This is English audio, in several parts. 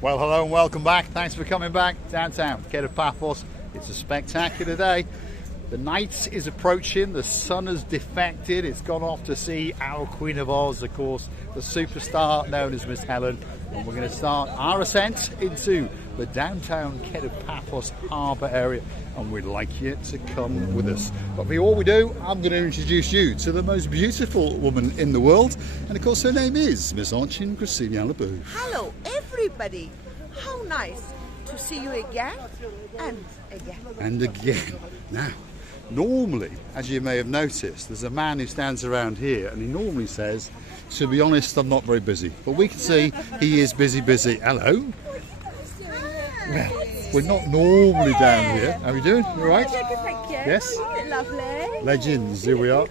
Well, hello and welcome back. Thanks for coming back. Downtown Kato Paphos. It's a spectacular day. The night is approaching. The sun has defected. It's gone off to see our Queen of Oz, of course, the superstar known as Miss Helen. And we're going to start our ascent into the downtown Kato Paphos Harbour area. And we'd like you to come with us. But before we do, I'm going to introduce you to the most beautiful woman in the world. And of course, her name is Miss Archin Krasivyan-Labu. Hello, everybody. How nice to see you again and again. And again. Now, normally, as you may have noticed, there's a man who stands around here and he normally says, to be honest, I'm not very busy. But we can see he is busy. Hello. Well, we're not normally down here. How are you doing? You all right? Yeah, good, thank you. Yes? Lovely. Legends, here we are.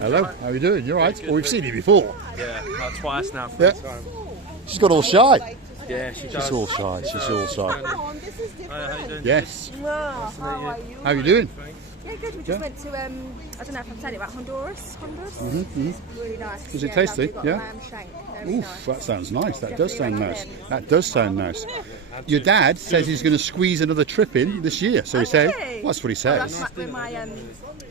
Hello, how are you doing? You all right? Well, we've seen you before. Yeah, like twice now. Yeah. She's got all shy. Yeah, she does. She's all shy. She's all shy. Come on, this is different. How you doing? Yes. How are you? How are you doing? Yeah, good. We just went to, I don't know if I'm telling you about Honduras. It's really nice. Was it Yeah, tasty? lovely. Got Yeah? lamb shank. Very Oof, nice. that sounds nice. That does Definitely sound nice. recommend. That does sound nice. Your dad says he's going to squeeze another trip in this year. So he said, really? well, that's what he Oh, that's says. with my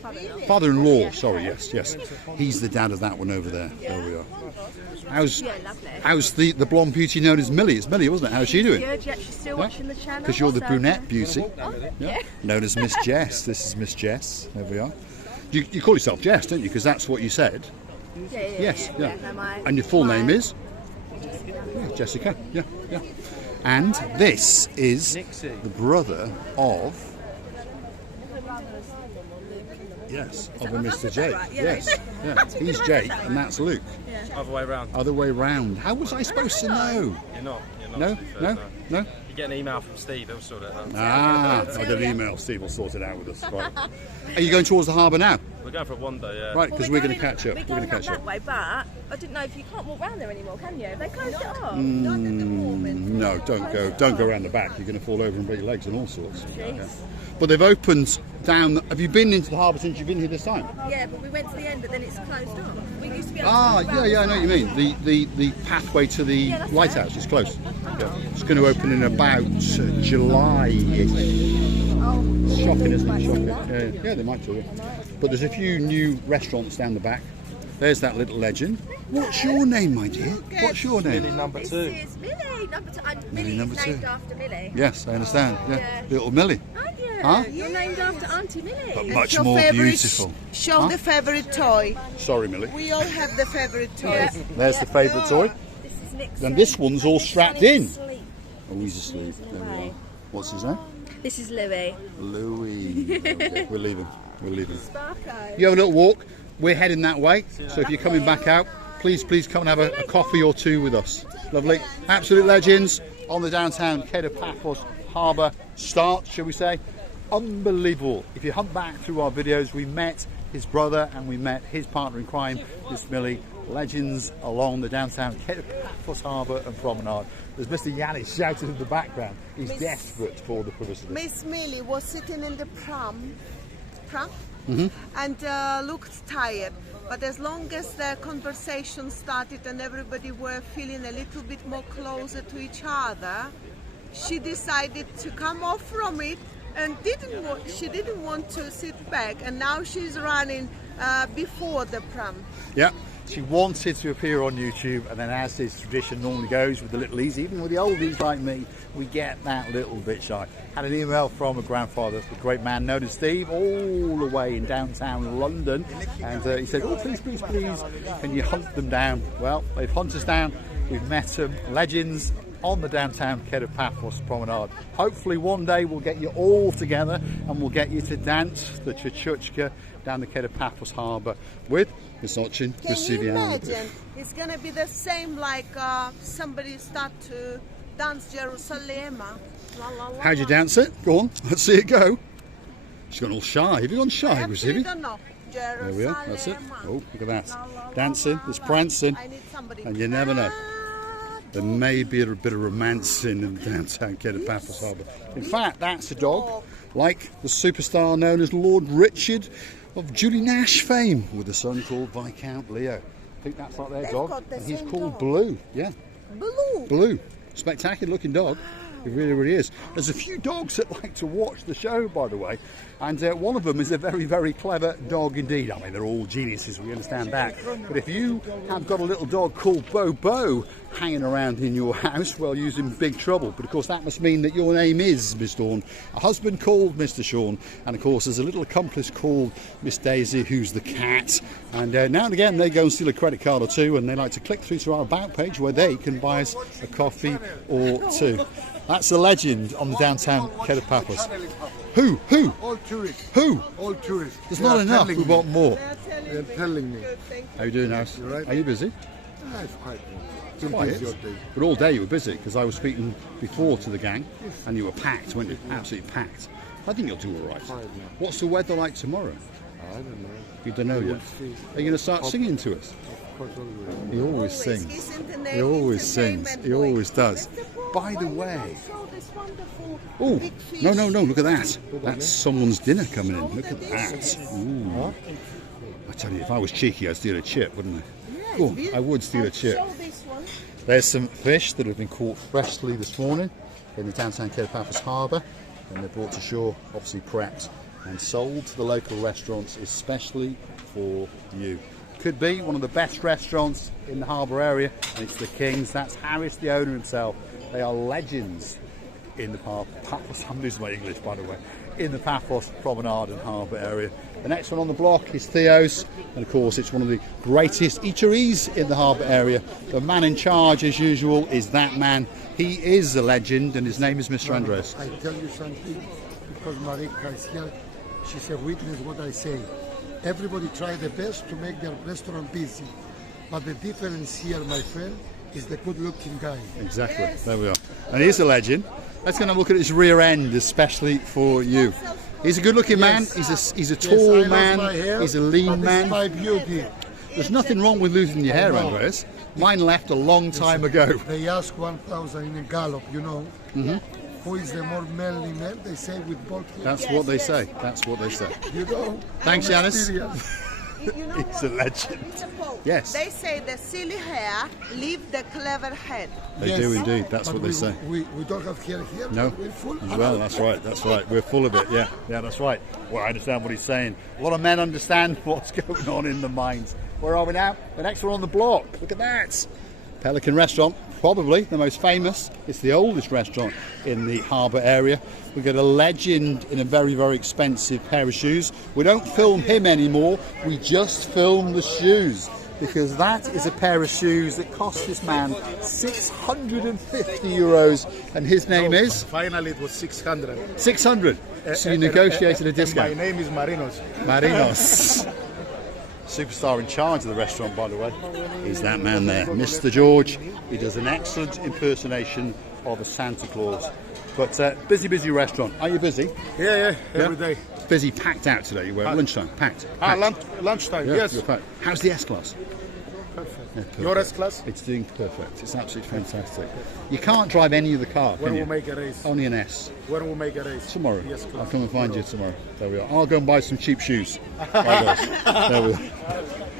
father-in-law. Father-in-law, sorry, yes. He's the dad of that one over there. There we are. How's Yeah, lovely. the blonde beauty known as Millie? It's Millie, wasn't it? How's she doing? Good, yeah, she's still watching the channel. Because you're the so- brunette beauty. Yeah. Known as Miss Jess. This is Miss Jess. There we are. You call yourself Jess, don't you? Because that's what you said. Yeah. Yes, yeah. No, And your full name is? Yeah, Jessica. Yeah. And this is the brother of... Yes, of a Mr. Jake. right? Yeah. Yes, yeah. He's Jake and that's Luke. Other way round. Other way round. How was I supposed to know? You're not. No, to be fair, no. You get an email from Steve, he'll sort it out. Ah, I got an email. Steve will sort it out with us. Right. Are you going towards the harbour now? We're going for a one day, yeah. Right, because we're going to catch up. We're We're going going to catch up up. that way, but I didn't know if you can't walk round there anymore, can you? They closed it off. No, don't go around the back. You're going to fall over and break your legs and all sorts. Jeez. Yeah. But they've opened down. Have you been into the harbour since you've been here this time? Yeah, but we went to the end, but then it's closed off. We used to be able to Ah, walk round yeah, I know what you mean. The pathway to the Yeah, that's lighthouse is closed. Yeah. It's going to open in about July-ish. Shocking, isn't it? Shocking. Yeah, they might do it. But there's a few new restaurants down the back. There's that little legend. What's your name, my dear? What's your Millie name? number This 2. is Millie, number 2. Millie number is named two. after Millie. Yes, I understand. Yeah. yeah. Little Millie. Aren't you? Huh? You're named after Auntie Millie. But much Your more favorite- beautiful. Show Huh? the favorite toy. Sorry, Millie. We all have the favorite toy. There's the favourite toy. This is Nick's. And this one's all This strapped one is in. asleep. Oh, he's asleep. There we are. What's his name? This is Louis. Louis. Okay, we're leaving. Sparko. You have a little walk. We're heading that way. So if you're coming back out, please come and have a coffee or two with us. Lovely. Absolute legends on the downtown Kato Paphos Harbour start, shall we say. Unbelievable. If you hunt back through our videos, we met his brother and we met his partner in crime, Miss Millie. Legends along the downtown Kato Paphos Harbour and promenade. There's Mr. Yannis shouting in the background. He's desperate for the publicity. Miss Millie was sitting in the pram, Mm-hmm. and looked tired. But as long as the conversation started and everybody were feeling a little bit more closer to each other, she decided to come off from it and she didn't want to sit back. And now she's running before the pram. Yeah, she wanted to appear on YouTube, and then as his tradition normally goes with the littlies, even with the oldies like me, we get that little bit shy. Had an email from a grandfather, the great man known as Steve, all the way in downtown London, and he said, oh, please, can you hunt them down? Well, they've hunted us down, we've met them, legends on the downtown Kato Paphos promenade. Hopefully one day we'll get you all together and we'll get you to dance the Chuchuchka down the Kato Paphos Harbour with Miss Archin Can you Krasivyan-Labu. imagine? It's going to be the same like somebody start to dance Jerusalem. La, la, la, How'd you la. dance it? Go on, let's see it go. She's gone all shy. Have you gone I shy, actually Krasivi? don't know. There we are, that's it. Oh, look at that. La, la, la, Dancing, la, there's la. prancing, I need somebody. and you never know. There may be a bit of romance in downtown Kato Paphos Harbour. In fact, that's a dog, like the superstar known as Lord Richard of Julie Nash fame, with a son called Viscount Leo. I think that's like their They've dog, got the and he's same called dog. Blue. Yeah, Blue. Blue. Spectacular looking dog. It really, really is. There's a few dogs that like to watch the show, by the way, and one of them is a very, very clever dog indeed. I mean, they're all geniuses, we understand that. But if you have got a little dog called Bobo hanging around in your house, well, you're in big trouble. But of course, that must mean that your name is Miss Dawn, a husband called Mr. Sean, and of course, there's a little accomplice called Miss Daisy, who's the cat. And now and again, they go and steal a credit card or two, and they like to click through to our About page where they can buy us a coffee or two. That's a legend on the downtown Kato Paphos. Who? All tourists. Who? All tourists. There's They not are enough. telling We me. want more. They're telling me. Good, thank you. How you doing, House? You right? Are you busy? It's quite It's quiet. your day. But all day you were busy because I was speaking before to the gang, and you were packed, weren't you? Absolutely packed. I think you'll do all right. Fine, man. What's the weather like tomorrow? I don't know. You don't know We yet. will see. Are you going to start singing to us? Of course, always. He always He's sings. internet- He always sings. entertainment He boy. always does. Mr. Paul, By the why you way, don't show this wonderful oh big fish? no! Look at that. That's someone's dinner coming in. Look at that. Ooh. I tell you, if I was cheeky, I'd steal a chip, wouldn't I? Yeah, Oh, it's beautiful. I would steal a chip. Show this one. There's some fish that have been caught freshly this morning in the downtown Kato Paphos Harbour, and they're brought to shore, obviously prepped and sold to the local restaurants, especially for you. Could be one of the best restaurants in the harbour area, and it's the King's. That's Harris, the owner himself. They are legends in the Paphos. I'm losing my English, by the way. In the Paphos Promenade and Harbour area. The next one on the block is Theo's, and of course it's one of the greatest eateries in the harbour area. The man in charge, as usual, is that man. He is a legend, and his name is Mr. Andres. I tell you something, because Marika is here, she's a witness what I say. Everybody try the best to make their restaurant busy. But the difference here, my friend, is the good-looking guy. Exactly, there we are. And he's a legend. Let's go and have a look at his rear end, especially for you. He's a good-looking man. He's a tall I lost man. my hair, He's a lean but man. This is my beauty. There's nothing wrong with losing your hair, Andres. Mine left a long time ago. They ask 1,000 in a gallop, you know. Who is the more manly man? They say with both hands. That's what they say. That's what they say. You know. Thanks, from Janice. experience. You know He's what? a legend. Mr. Paul, Yes. They say the silly hair leave the clever head. They Yes. do indeed. That's But what they say. We don't have hair here. No. But we're full. Well, that's right. That's right. We're full of it. Yeah. Yeah, that's right. Well, I understand what he's saying. A lot of men understand what's going on in the minds. Where are we now? The next one on the block. Look at that. Pelican Restaurant, probably the most famous. It's the oldest restaurant in the harbour area. We get a legend in a very, very expensive pair of shoes. We don't film him anymore. We just film the shoes, because that is a pair of shoes that cost this man 650 euros, and his name is Finally, it was 600. 600. So you negotiated a My discount. name is Marinos. Marinos. Superstar in charge of the restaurant, by the way, is that man there, Mr. George. He does an excellent impersonation of a Santa Claus. But busy restaurant. Are you busy? Yeah, every day. Busy, packed out today. You were at lunchtime, packed. Lunchtime, Yeah, yes. you're packed. How's the S-Class? Perfect. Yeah, perfect. Your S-Class? It's doing perfect. It's absolutely fantastic. You can't drive any of the car, When can we you? make a race? Only an S. When we make a race? Tomorrow. Yes, I'll come and find you tomorrow. There we are. I'll go and buy some cheap shoes. There we are.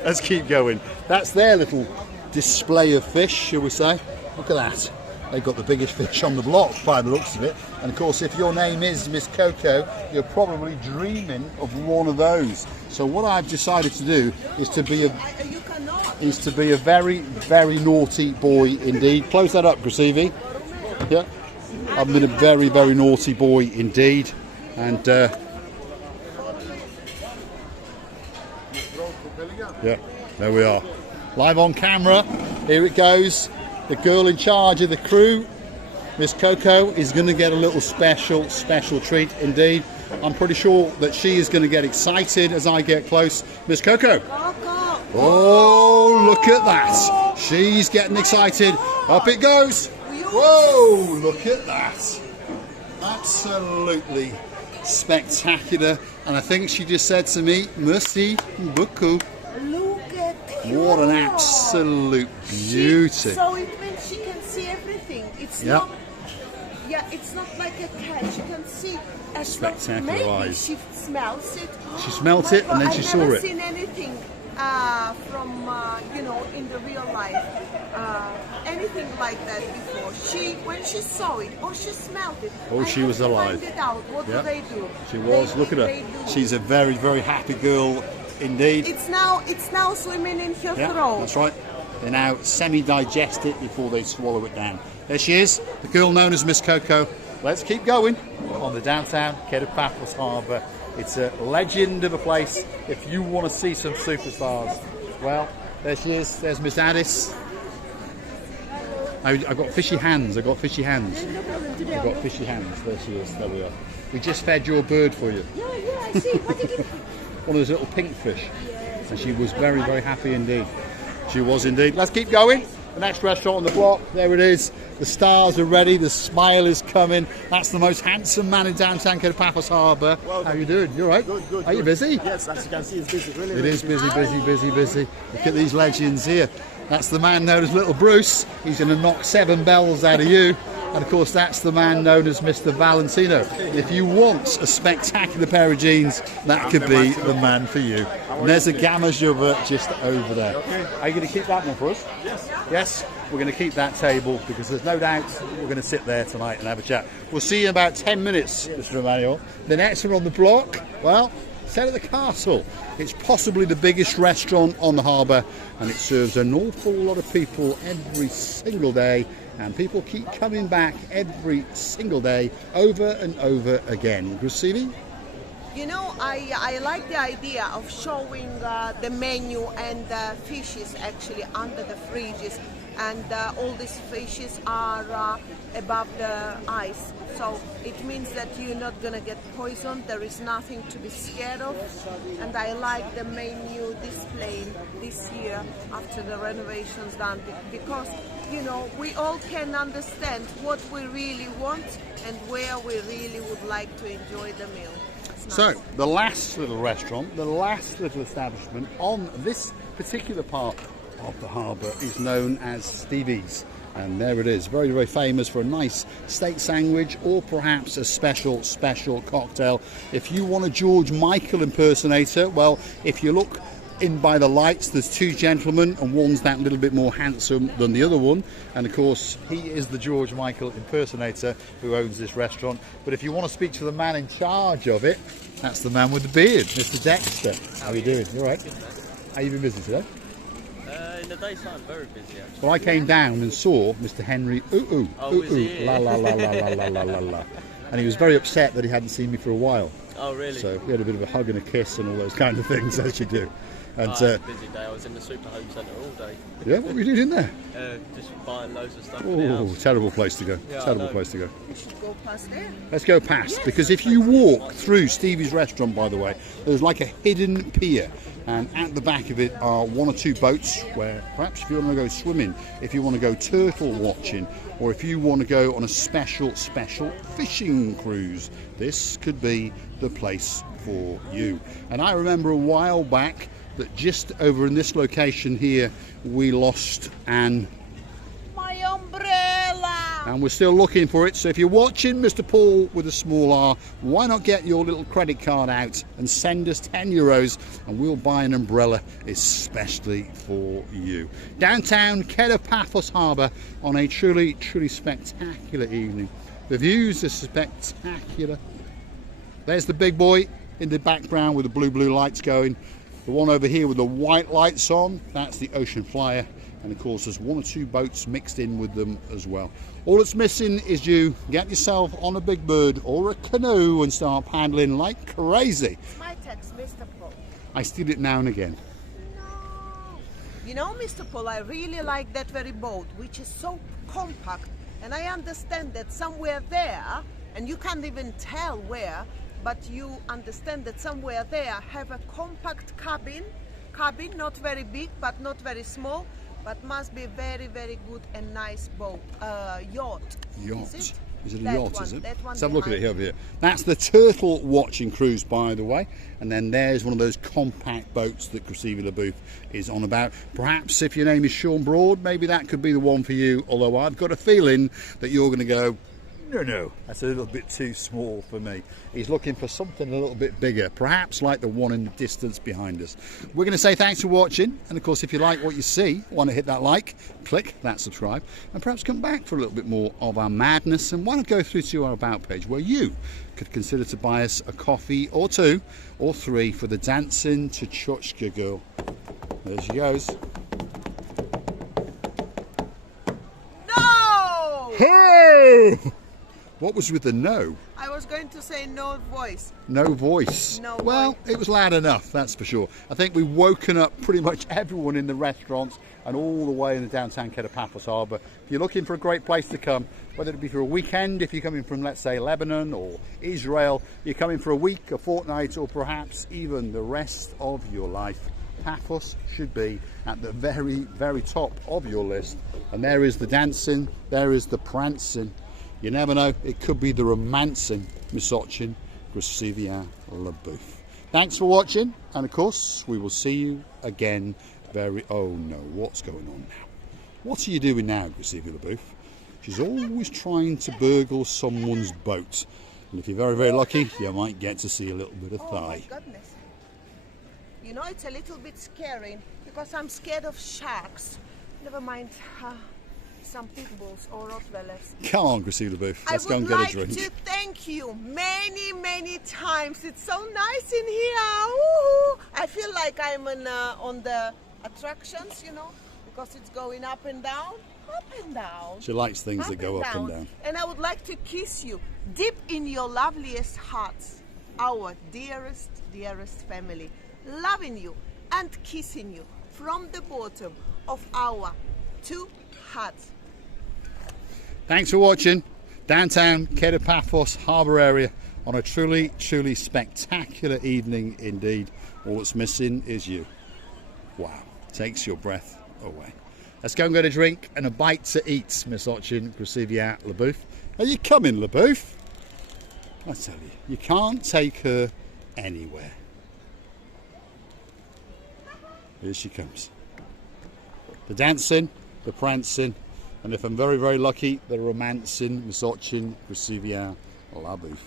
Let's keep going. That's their little display of fish, shall we say. Look at that. They've got the biggest fish on the block by the looks of it. And of course, if your name is Miss Coco, you're probably dreaming of one of those. So what I've decided to do is to be a very, very naughty boy indeed. Close that up, Grasivi. Yeah. I've been a very, very naughty boy indeed. And yeah, there we are. Live on camera. Here it goes. The girl in charge of the crew, Miss Coco, is going to get a little special treat indeed. I'm pretty sure that she is going to get excited as I get close. Miss Coco. Oh, look at that. She's getting excited. Up it goes. Whoa, look at that. Absolutely spectacular. And I think she just said to me, merci beaucoup. Look at What an absolute beauty. So it means she can see everything. It's not. Yeah, it's not like a cat. She can see. Spectacular maybe eyes. she smells it. She smelt it and then she saw I've never it. seen anything from in the real life anything like that before. When she saw it or she smelled it, Oh, she was alive. Find it out. What Yeah. do they do? She was. Look at They her. do. She's a very, very happy girl indeed. It's now swimming in her Yeah, throat. that's right. They now semi-digest it before they swallow it down. There she is, the girl known as Miss Coco. Let's keep going on the downtown Kato Paphos Harbour. It's a legend of a place. If you want to see some superstars, well, there she is. There's Miss Addis. I've got fishy hands. I've got fishy hands. I've got fishy hands. There she is. There we are. We just fed your bird for you. Yeah, I see. What did you... One of those little pink fish. And she was very, very happy indeed. She was indeed. Let's keep going. The next restaurant on the block, there it is. The stars are ready, the smile is coming. That's the most handsome man in downtown Kato Paphos Harbour. Well, how are you doing? You all right? Good, good. Are you good. busy? Yes, as you can see, it's busy. Really, It is busy, busy, busy, busy. Look at these legends here. That's the man known as Little Bruce. He's going to knock 7 bells out of you. And of course, that's the man known as Mr. Valentino. If you want a spectacular pair of jeans, that could be the man for you. And there's a Gamma Jubber just over there. Are you going to keep that one for us? Yes. Yes, we're going to keep that table because there's no doubt we're going to sit there tonight and have a chat. We'll see you in about 10 minutes, Mr. Emmanuel. The next one on the block, well, Set at the Castle. It's possibly the biggest restaurant on the harbour and it serves an awful lot of people every single day, and people keep coming back every single day over and over again. Grassini? You know, I like the idea of showing the menu and the fishes actually under the fridges, and all these fishes are above the ice. So it means that you're not gonna get poisoned. There is nothing to be scared of, and I like the menu displayed this year after the renovations done, because we all can understand what we really want and where we really would like to enjoy the meal. It's So, nice. the last little restaurant, the last little establishment on this particular part of the harbour is known as Stevie's. And there it is, very, very famous for a nice steak sandwich or perhaps a special cocktail. If you want a George Michael impersonator, well, if you look in by the lights, there's 2 gentlemen and one's that little bit more handsome than the other one, and of course he is the George Michael impersonator who owns this restaurant. But if you want to speak to the man in charge of it, that's the man with the beard, Mr. Dexter. How are you doing? You all right? How you been busy today? In the daytime, very busy actually. Well, I came down and saw Mr. Henry Was he? la la la la la la la la la, and he was very upset that he hadn't seen me for a while. Oh really? So we had a bit of a hug and a kiss and all those kind of things as you do. And It was a busy day. I was in the Super Home Centre all day, yeah, what were you doing in there? just buying loads of stuff for the Oh, house. terrible place to go. Yeah, I Terrible know. place to go. We should go past there. Let's go past, because if you walk through Stevie's restaurant, by the way, there's like a hidden pier, and at the back of it are 1 or 2 boats where perhaps if you want to go swimming, if you want to go turtle watching, or if you want to go on a special fishing cruise, this could be the place for you. And I remember a while back that just over in this location here we lost Anne, My umbrella! and we're still looking for it. So if you're watching, Mr. Paul with a small r, why not get your little credit card out and send us €10 and we'll buy an umbrella especially for you. Downtown Kato Paphos Harbour on a truly spectacular evening. The views are spectacular. There's the big boy in the background with the blue lights going. The one over here with the white lights on, that's the Ocean Flyer. And of course there's 1 or 2 boats mixed in with them as well. All that's missing is you get yourself on a big bird or a canoe and start paddling like crazy. My text, Mr. Paul. I steal it now and again. You know, Mr. Paul, I really like that very boat, which is so compact. And I understand that somewhere there, and you can't even tell where, but you understand that somewhere there have a compact cabin, not very big, but not very small, but must be very, very good and nice boat, yacht. Yacht. Is it? Is it a That yacht, one, is it? that one Let's have a look at it behind. over here. That's the turtle watching cruise, by the way. And then there's one of those compact boats that Cressida LaBouffe is on about. Perhaps if your name is Sean Broad, maybe that could be the one for you. Although I've got a feeling that you're going to go, No, that's a little bit too small for me. He's looking for something a little bit bigger, perhaps like the one in the distance behind us. We're going to say thanks for watching, and of course if you like what you see, want to hit that like, click that subscribe, and perhaps come back for a little bit more of our madness, and why not go through to our about page where you could consider to buy us a coffee or 2 or 3 for the dancing Tchotchke girl. There she goes. No! Hey! What was with the no? I was going to say no voice. No voice. No well, voice. it was loud enough, that's for sure. I think we've woken up pretty much everyone in the restaurants and all the way in the downtown Kato Paphos Harbour. If you're looking for a great place to come, whether it be for a weekend, if you're coming from, let's say, Lebanon or Israel, you're coming for a week, a fortnight, or perhaps even the rest of your life, Paphos should be at the very, very top of your list. And there is the dancing, there is the prancing. You never know, it could be the romancing, Misochin, Gracivia LaBouffe. Thanks for watching, and of course, we will see you again very... Oh no, what's going on now? What are you doing now, Gracivia LaBouffe? She's always trying to burgle someone's boat. And if you're very, very lucky, you might get to see a little bit of thigh. Oh my goodness. You know, it's a little bit scary because I'm scared of sharks. Never mind some pit bulls or Rottweilers. Come on, Gracivia LaBouffe, let's go and get a drink. I would like to thank you many, many times. It's so nice in here. Woo-hoo. I feel like I'm on the attractions, you know, because it's going up and down. Up and down. She likes things that go up and down. And I would like to kiss you deep in your loveliest hearts, our dearest, dearest family. Loving you and kissing you from the bottom of our 2 hearts. Thanks for watching. Downtown Kato Paphos Harbour area on a truly, truly spectacular evening indeed. All that's missing is you. Wow, takes your breath away. Let's go and get a drink and a bite to eat, Miss Ochin, Gracivia LaBouffe. Are you coming, LaBouffe? I tell you, you can't take her anywhere. Here she comes. The dancing, the prancing, and if I'm very, very lucky, the romancing, Miss Ochin, Gracivia LaBouffe.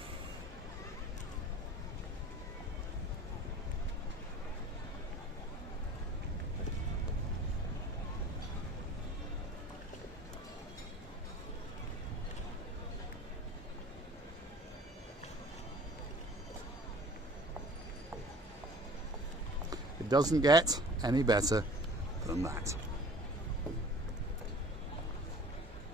It doesn't get any better than that.